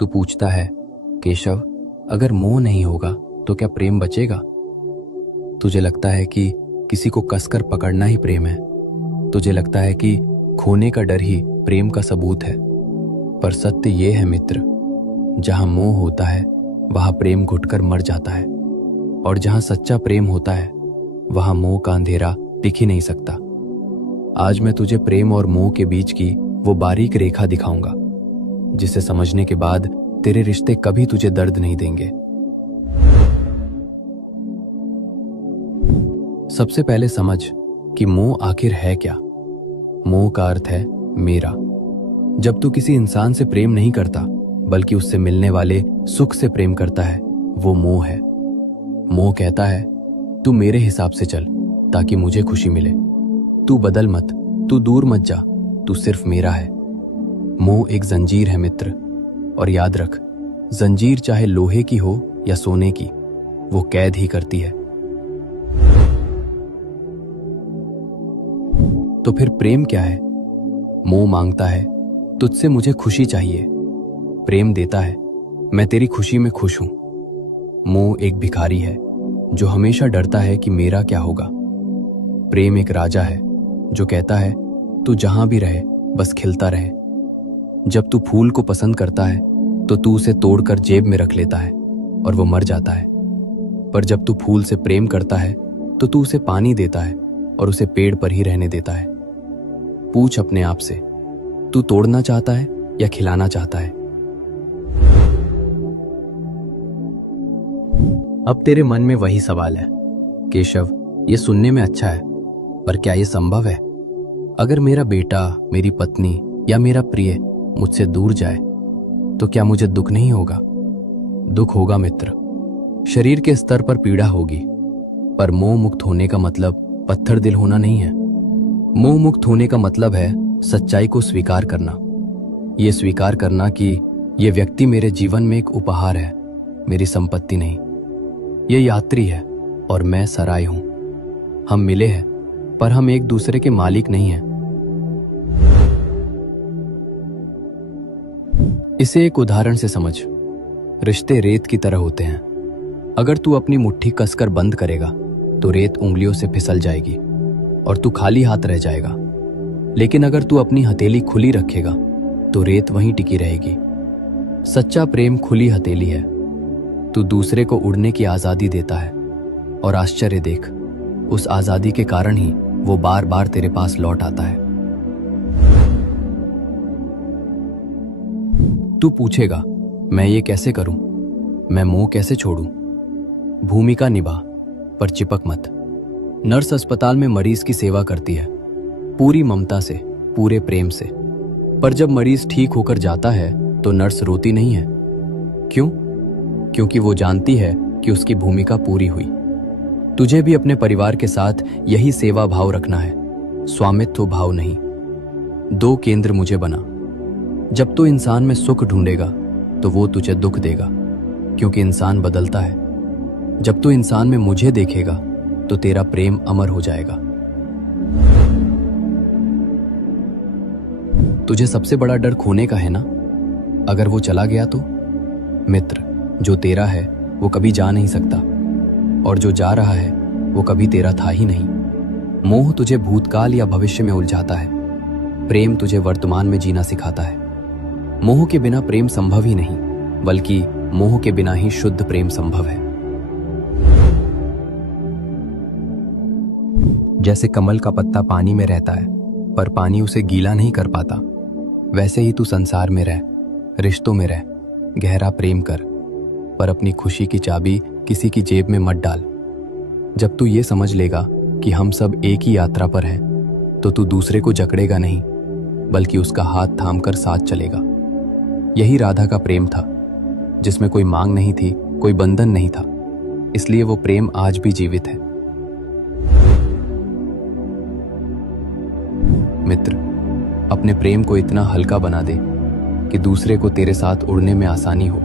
तू पूछता है, केशव, अगर मोह नहीं होगा तो क्या प्रेम बचेगा? तुझे लगता है कि किसी को कसकर पकड़ना ही प्रेम है। तुझे लगता है कि खोने का डर ही प्रेम का सबूत है। पर सत्य ये है मित्र, जहां मोह होता है वहां प्रेम घुटकर मर जाता है, और जहां सच्चा प्रेम होता है वहां मोह का अंधेरा दिख ही नहीं सकता। आज मैं तुझे प्रेम और मोह के बीच की वो बारीक रेखा दिखाऊंगा, जिसे समझने के बाद तेरे रिश्ते कभी तुझे दर्द नहीं देंगे। सबसे पहले समझ कि मोह आखिर है क्या। मोह का अर्थ है मेरा। जब तू किसी इंसान से प्रेम नहीं करता बल्कि उससे मिलने वाले सुख से प्रेम करता है, वो मोह है। मोह कहता है, तू मेरे हिसाब से चल ताकि मुझे खुशी मिले। तू बदल मत, तू दूर मत जा, तू सिर्फ मेरा है। मोह एक जंजीर है मित्र, और याद रख, जंजीर चाहे लोहे की हो या सोने की, वो कैद ही करती है। तो फिर प्रेम क्या है? मोह मांगता है, तुझसे मुझे खुशी चाहिए। प्रेम देता है, मैं तेरी खुशी में खुश हूं। मोह एक भिखारी है जो हमेशा डरता है कि मेरा क्या होगा। प्रेम एक राजा है जो कहता है, तू जहां भी रहे बस खिलता रहे। जब तू फूल को पसंद करता है तो तू उसे तोड़कर जेब में रख लेता है और वो मर जाता है। पर जब तू फूल से प्रेम करता है तो तू उसे पानी देता है और उसे पेड़ पर ही रहने देता है। पूछ अपने आप से, तू तोड़ना चाहता है या खिलाना चाहता है? अब तेरे मन में वही सवाल है, केशव, ये सुनने में अच्छा है, पर क्या ये संभव है? अगर मेरा बेटा, मेरी पत्नी या मेरा प्रिय मुझसे दूर जाए तो क्या मुझे दुख नहीं होगा? दुख होगा मित्र, शरीर के स्तर पर पीड़ा होगी, पर मोह मुक्त होने का मतलब पत्थर दिल होना नहीं है। मोह मुक्त होने का मतलब है सच्चाई को स्वीकार करना। ये स्वीकार करना कि ये व्यक्ति मेरे जीवन में एक उपहार है, मेरी संपत्ति नहीं। ये यात्री है और मैं सराय हूं। हम मिले हैं पर हम एक दूसरे के मालिक नहीं हैं। इसे एक उदाहरण से समझ। रिश्ते रेत की तरह होते हैं। अगर तू अपनी मुट्ठी कसकर बंद करेगा तो रेत उंगलियों से फिसल जाएगी और तू खाली हाथ रह जाएगा। लेकिन अगर तू अपनी हथेली खुली रखेगा तो रेत वहीं टिकी रहेगी। सच्चा प्रेम खुली हथेली है। तू दूसरे को उड़ने की आजादी देता है, और आश्चर्य देख, उस आजादी के कारण ही वो बार बार तेरे पास लौट आता है। तू पूछेगा, मैं ये कैसे करूं? मैं मोह कैसे छोड़ूं? भूमिका निभा, पर चिपक मत। नर्स अस्पताल में मरीज की सेवा करती है, पूरी ममता से, पूरे प्रेम से। पर जब मरीज ठीक होकर जाता है तो नर्स रोती नहीं है। क्यों? क्योंकि वो जानती है कि उसकी भूमिका पूरी हुई। तुझे भी अपने परिवार के साथ यही सेवा भाव रखना है, स्वामित्व भाव नहीं। दो केंद्र मुझे बना। जब तू इंसान में सुख ढूंढेगा तो वो तुझे दुख देगा, क्योंकि इंसान बदलता है। जब तू इंसान में मुझे देखेगा तो तेरा प्रेम अमर हो जाएगा। तुझे सबसे बड़ा डर खोने का है ना? अगर वो चला गया तो? मित्र, जो तेरा है वो कभी जा नहीं सकता, और जो जा रहा है वो कभी तेरा था ही नहीं। मोह तुझे भूतकाल या भविष्य में उलझाता है, प्रेम तुझे वर्तमान में जीना सिखाता है। मोह के बिना प्रेम संभव ही नहीं, बल्कि मोह के बिना ही शुद्ध प्रेम संभव है। जैसे कमल का पत्ता पानी में रहता है पर पानी उसे गीला नहीं कर पाता, वैसे ही तू संसार में रह, रिश्तों में रह, गहरा प्रेम कर, पर अपनी खुशी की चाबी किसी की जेब में मत डाल। जब तू ये समझ लेगा कि हम सब एक ही यात्रा पर हैं, तो तू दूसरे को जकड़ेगा नहीं, बल्कि उसका हाथ थामकर साथ चलेगा। यही राधा का प्रेम था, जिसमें कोई मांग नहीं थी, कोई बंधन नहीं था, इसलिए वो प्रेम आज भी जीवित है। मित्र, अपने प्रेम को इतना हल्का बना दे कि दूसरे को तेरे साथ उड़ने में आसानी हो।